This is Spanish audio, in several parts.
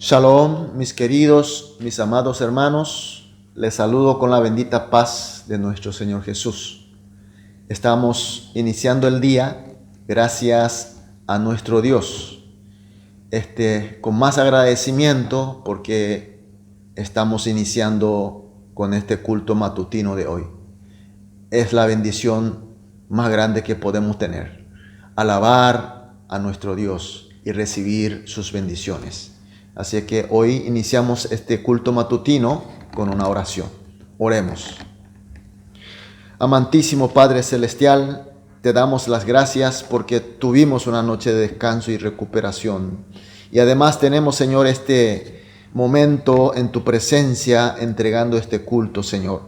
Shalom, mis queridos, mis amados hermanos, les saludo con la bendita paz de nuestro Señor Jesús. Estamos iniciando el día gracias a nuestro Dios, con más agradecimiento porque estamos iniciando con este culto matutino de hoy. Es la bendición más grande que podemos tener, alabar a nuestro Dios y recibir sus bendiciones. Así que hoy iniciamos este culto matutino con una oración. Oremos. Amantísimo Padre Celestial, te damos las gracias porque tuvimos una noche de descanso y recuperación. Y además tenemos, Señor, este momento en tu presencia entregando este culto, Señor.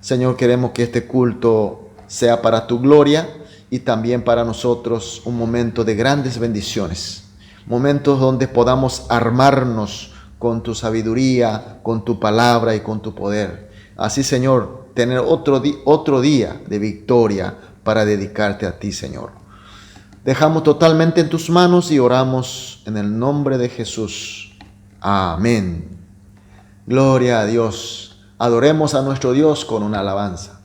Señor, queremos que este culto sea para tu gloria y también para nosotros un momento de grandes bendiciones. Momentos donde podamos armarnos con tu sabiduría, con tu palabra y con tu poder. Así, Señor, tener otro día de victoria para dedicarte a ti, Señor. Dejamos totalmente en tus manos y oramos en el nombre de Jesús. Amén. Gloria a Dios. Adoremos a nuestro Dios con una alabanza.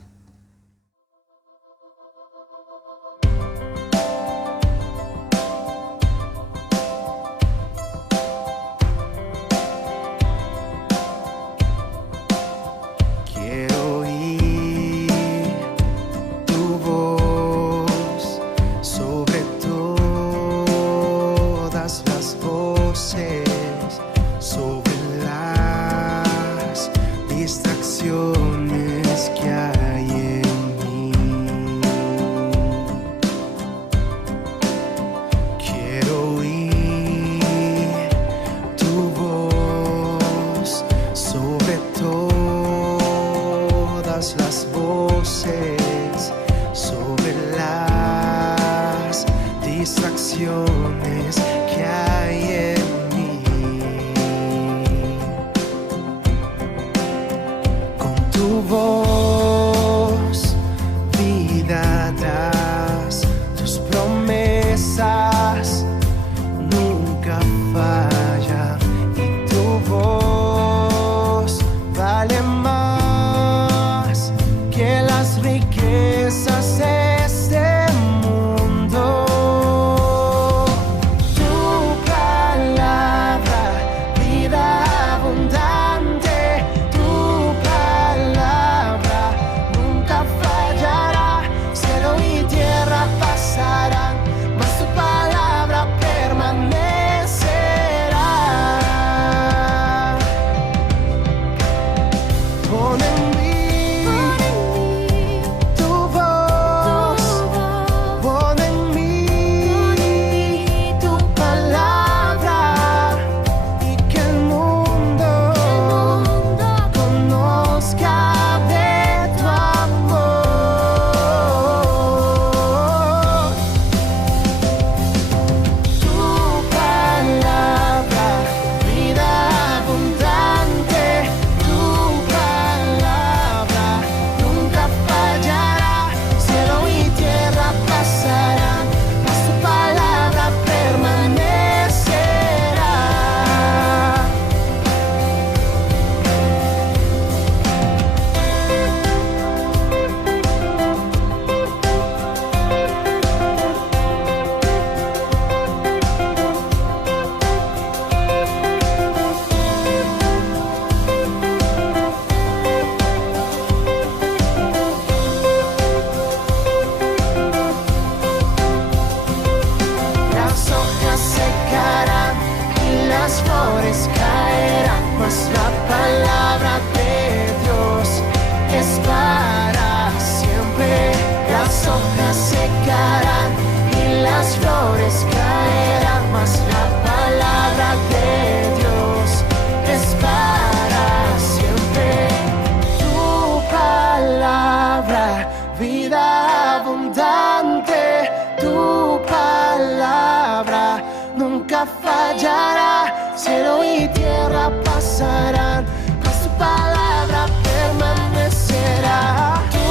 Fallará, cielo y tierra pasarán, mas tu palabra permanecerá. Tu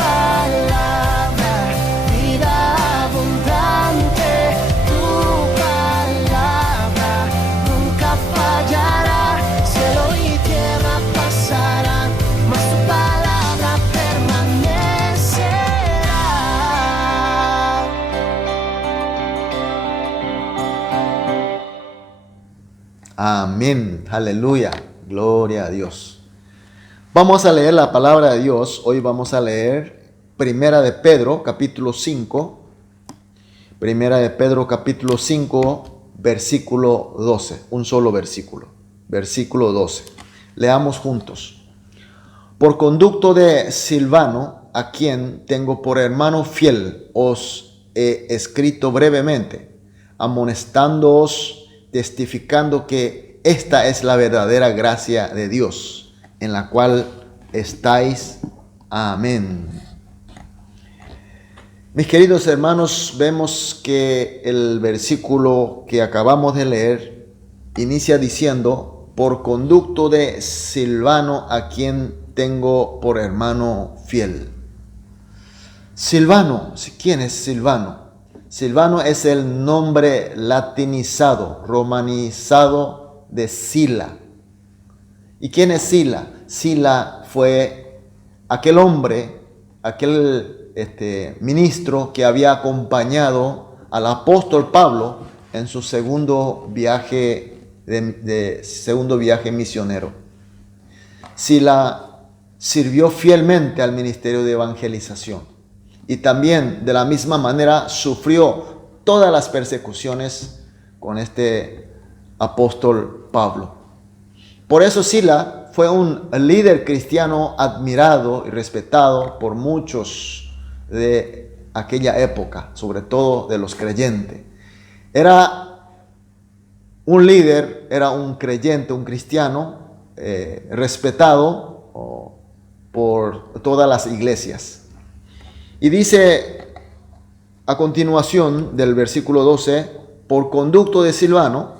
palabra, vida abundante, tu palabra nunca fallará. Amén. Aleluya. Gloria a Dios. Vamos a leer la palabra de Dios. Hoy vamos a leer Primera de Pedro, capítulo 5. Primera de Pedro, capítulo 5, versículo 12. Un solo versículo. Versículo 12. Leamos juntos. Por conducto de Silvano, a quien tengo por hermano fiel, os he escrito brevemente, amonestándoos, testificando que esta es la verdadera gracia de Dios, en la cual estáis. Amén. Mis queridos hermanos, vemos que el versículo que acabamos de leer inicia diciendo, por conducto de Silvano, a quien tengo por hermano fiel. Silvano, ¿quién es Silvano? Silvano es el nombre latinizado, romanizado de Sila. ¿Y quién es Sila? Sila fue aquel hombre, aquel ministro que había acompañado al apóstol Pablo en su segundo viaje misionero. Sila sirvió fielmente al ministerio de evangelización y también de la misma manera sufrió todas las persecuciones con este apóstol Pablo. Por eso Sila fue un líder cristiano admirado y respetado por muchos de aquella época, sobre todo de los creyentes. Era un líder, era un creyente, un cristiano respetado por todas las iglesias. Y dice a continuación del versículo 12, por conducto de Silvano,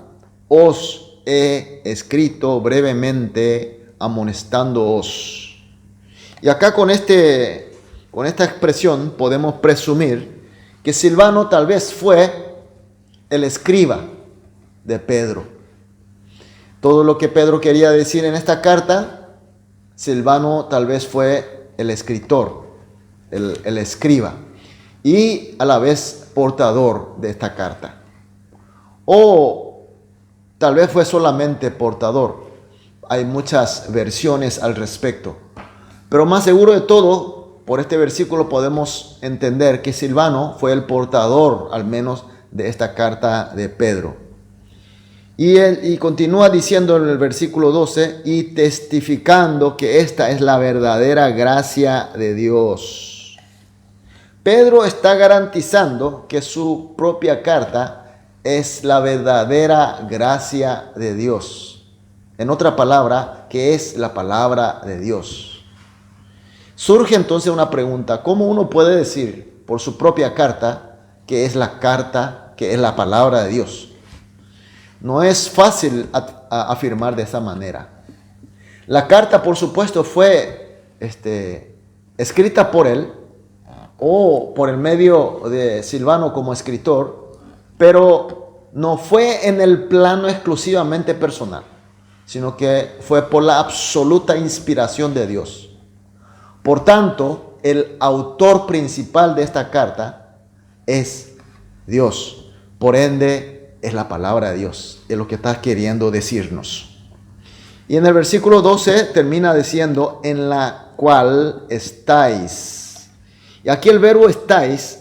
os he escrito brevemente amonestándoos. Y acá con esta expresión podemos presumir que Silvano tal vez fue el escriba de Pedro. Todo lo que Pedro quería decir en esta carta, Silvano tal vez fue el escritor, el escriba, y a la vez portador de esta carta. O tal vez fue solamente portador. Hay muchas versiones al respecto. Pero más seguro de todo, por este versículo podemos entender que Silvano fue el portador, al menos, de esta carta de Pedro. Y continúa diciendo en el versículo 12, y testificando que esta es la verdadera gracia de Dios. Pedro está garantizando que su propia carta es la verdadera gracia de Dios. En otra palabra, que es la palabra de Dios. Surge entonces una pregunta, ¿cómo uno puede decir por su propia carta que es la carta, que es la palabra de Dios? No es fácil afirmar de esa manera. La carta, por supuesto, fue escrita por él o por el medio de Silvano como escritor, pero no fue en el plano exclusivamente personal, sino que fue por la absoluta inspiración de Dios. Por tanto, el autor principal de esta carta es Dios. Por ende, es la palabra de Dios, es lo que está queriendo decirnos. Y en el versículo 12 termina diciendo, en la cual estáis. Y aquí el verbo estáis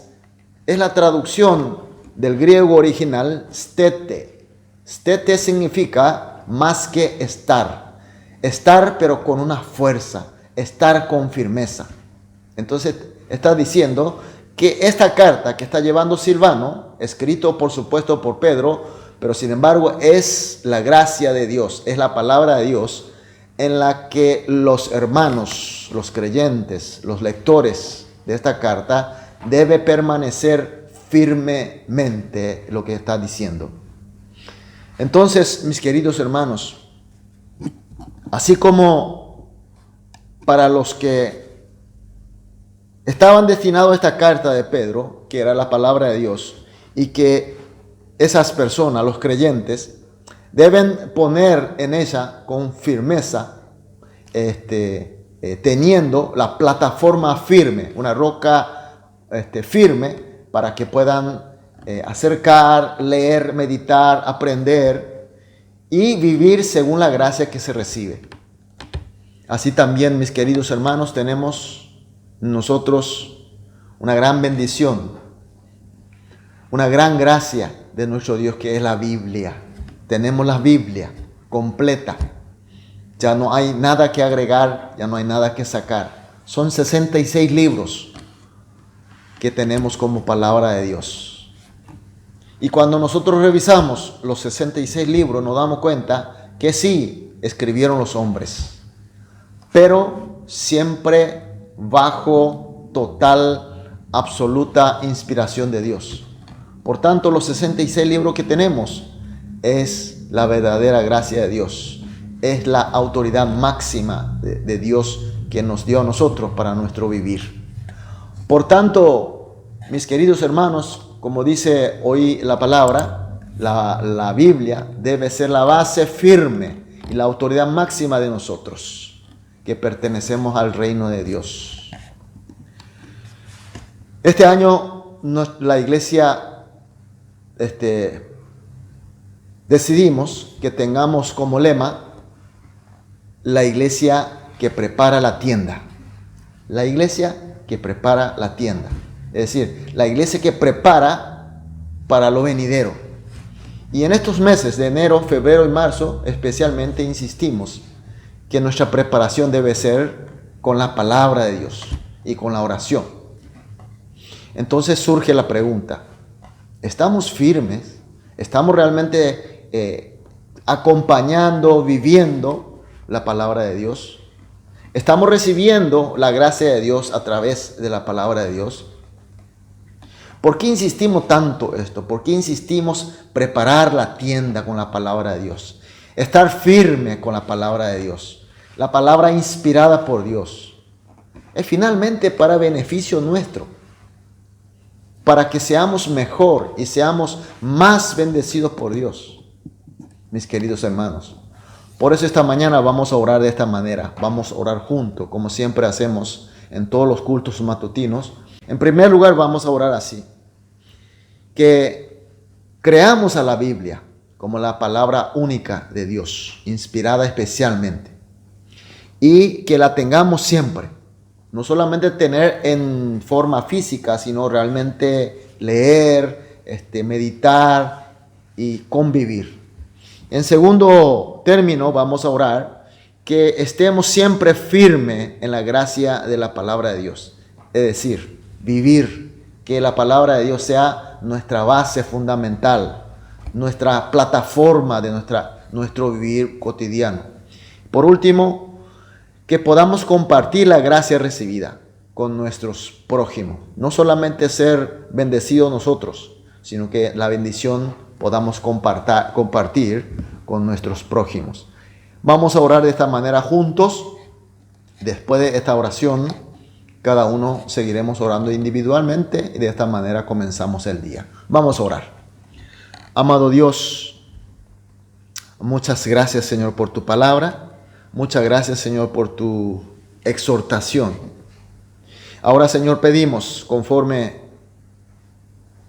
es la traducción del griego original stete. Stete significa más que estar. Estar pero con una fuerza, estar con firmeza. Entonces está diciendo que esta carta que está llevando Silvano, escrito por supuesto por Pedro, pero sin embargo es la gracia de Dios, es la palabra de Dios en la que los hermanos, los creyentes, los lectores de esta carta debe permanecer firmemente lo que está diciendo. Entonces, mis queridos hermanos, así como para los que estaban destinados a esta carta de Pedro, que era la palabra de Dios, y que esas personas, los creyentes, deben poner en ella con firmeza, teniendo la plataforma firme, una roca firme, para que puedan acercar, leer, meditar, aprender y vivir según la gracia que se recibe. Así también, mis queridos hermanos, tenemos nosotros una gran bendición, una gran gracia de nuestro Dios, que es la Biblia. Tenemos la Biblia completa. Ya no hay nada que agregar, ya no hay nada que sacar. Son 66 libros que tenemos como palabra de Dios. Y cuando nosotros revisamos los 66 libros, nos damos cuenta que sí, escribieron los hombres, pero siempre bajo total, absoluta inspiración de Dios. Por tanto, los 66 libros que tenemos es la verdadera gracia de Dios. Es la autoridad máxima de Dios que nos dio a nosotros para nuestro vivir. Por tanto, mis queridos hermanos, como dice hoy la palabra, la Biblia debe ser la base firme y la autoridad máxima de nosotros, que pertenecemos al reino de Dios. Este año la iglesia decidimos que tengamos como lema la iglesia que prepara la tienda. La iglesia que prepara la tienda. Es decir, la iglesia que prepara para lo venidero. Y en estos meses de enero, febrero y marzo, especialmente insistimos que nuestra preparación debe ser con la palabra de Dios y con la oración. Entonces surge la pregunta: ¿estamos firmes? ¿Estamos realmente acompañando, viviendo la palabra de Dios? ¿Estamos recibiendo la gracia de Dios a través de la palabra de Dios? ¿Por qué insistimos tanto esto? ¿Por qué insistimos preparar la tienda con la palabra de Dios? Estar firme con la palabra de Dios. La palabra inspirada por Dios. Es finalmente para beneficio nuestro. Para que seamos mejor y seamos más bendecidos por Dios, mis queridos hermanos. Por eso esta mañana vamos a orar de esta manera. Vamos a orar juntos, como siempre hacemos en todos los cultos matutinos. En primer lugar, vamos a orar así: que creamos a la Biblia como la palabra única de Dios, inspirada especialmente, y que la tengamos siempre. No solamente tener en forma física, sino realmente leer, meditar y convivir. En segundo término, vamos a orar que estemos siempre firmes en la gracia de la palabra de Dios. Es decir, vivir, que la palabra de Dios sea nuestra base fundamental, nuestra plataforma de nuestro vivir cotidiano. Por último, que podamos compartir la gracia recibida con nuestros prójimos. No solamente ser bendecidos nosotros, sino que la bendición podamos compartir con nuestros prójimos. Vamos a orar de esta manera juntos. Después de esta oración, cada uno seguiremos orando individualmente y de esta manera comenzamos el día. Vamos a orar. Amado Dios, muchas gracias, Señor, por tu palabra. Muchas gracias, Señor, por tu exhortación. Ahora, Señor, pedimos, conforme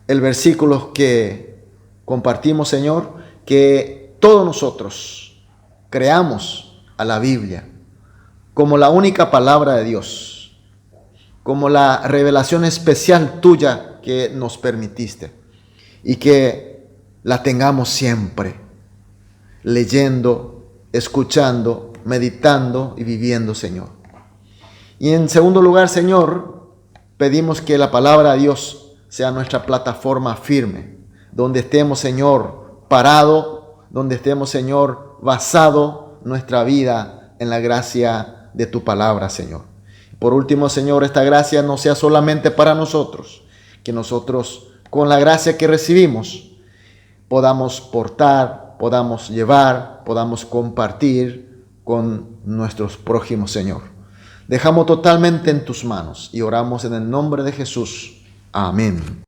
el versículo que compartimos, Señor, que todos nosotros creamos a la Biblia como la única palabra de Dios, como la revelación especial tuya que nos permitiste, y que la tengamos siempre, leyendo, escuchando, meditando y viviendo, Señor. Y en segundo lugar, Señor, pedimos que la palabra de Dios sea nuestra plataforma firme, donde estemos, Señor, parado, donde estemos, Señor, basado nuestra vida en la gracia de tu palabra, Señor. Por último, Señor, esta gracia no sea solamente para nosotros, que nosotros, con la gracia que recibimos, podamos portar, podamos llevar, podamos compartir con nuestros prójimos, Señor. Dejamos totalmente en tus manos y oramos en el nombre de Jesús. Amén.